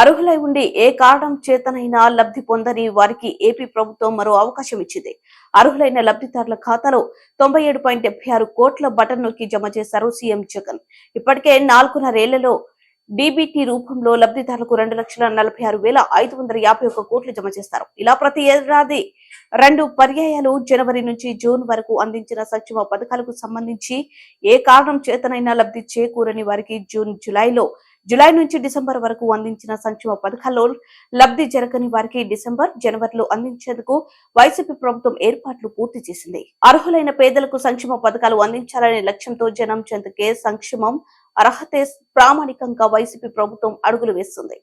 అర్హులై ఉండి ఏ కారణం చేతనైనా లబ్ధి పొందని వారికి ఏపీ ప్రభుత్వం మరో అవకాశం ఇచ్చింది. అర్హులైన లబ్ధిదారుల ఖాతాలో 97.76 కోట్ల బటన్ నొక్కి జమ చేశారు సీఎం జగన్. ఇప్పటికే 4.5 డీబీటీ రూపంలో లబ్ధిదారులకు 2,46,551 కోట్లు జమ చేస్తారు. ఇలా ప్రతి ఏడాది 2 పర్యాయాలు జనవరి నుంచి జూన్ వరకు అందించిన సంక్షేమ పథకాలకు సంబంధించి ఏ కారణం చేతనైనా లబ్ధి చేకూరని వారికి జూలై నుంచి డిసెంబర్ వరకు అందించిన సంక్షేమ పథకాల్లో లబ్ధి జరగని వారికి డిసెంబర్, జనవరిలో అందించేందుకు వైసీపీ ప్రభుత్వం ఏర్పాట్లు పూర్తి చేసింది. అర్హులైన పేదలకు సంక్షేమ పథకాలు అందించాలనే లక్ష్యంతో జనం చెంతకే సంక్షేమం అర్హతే ప్రామాణికంగా వైసీపీ ప్రభుత్వం అడుగులు వేస్తుంది.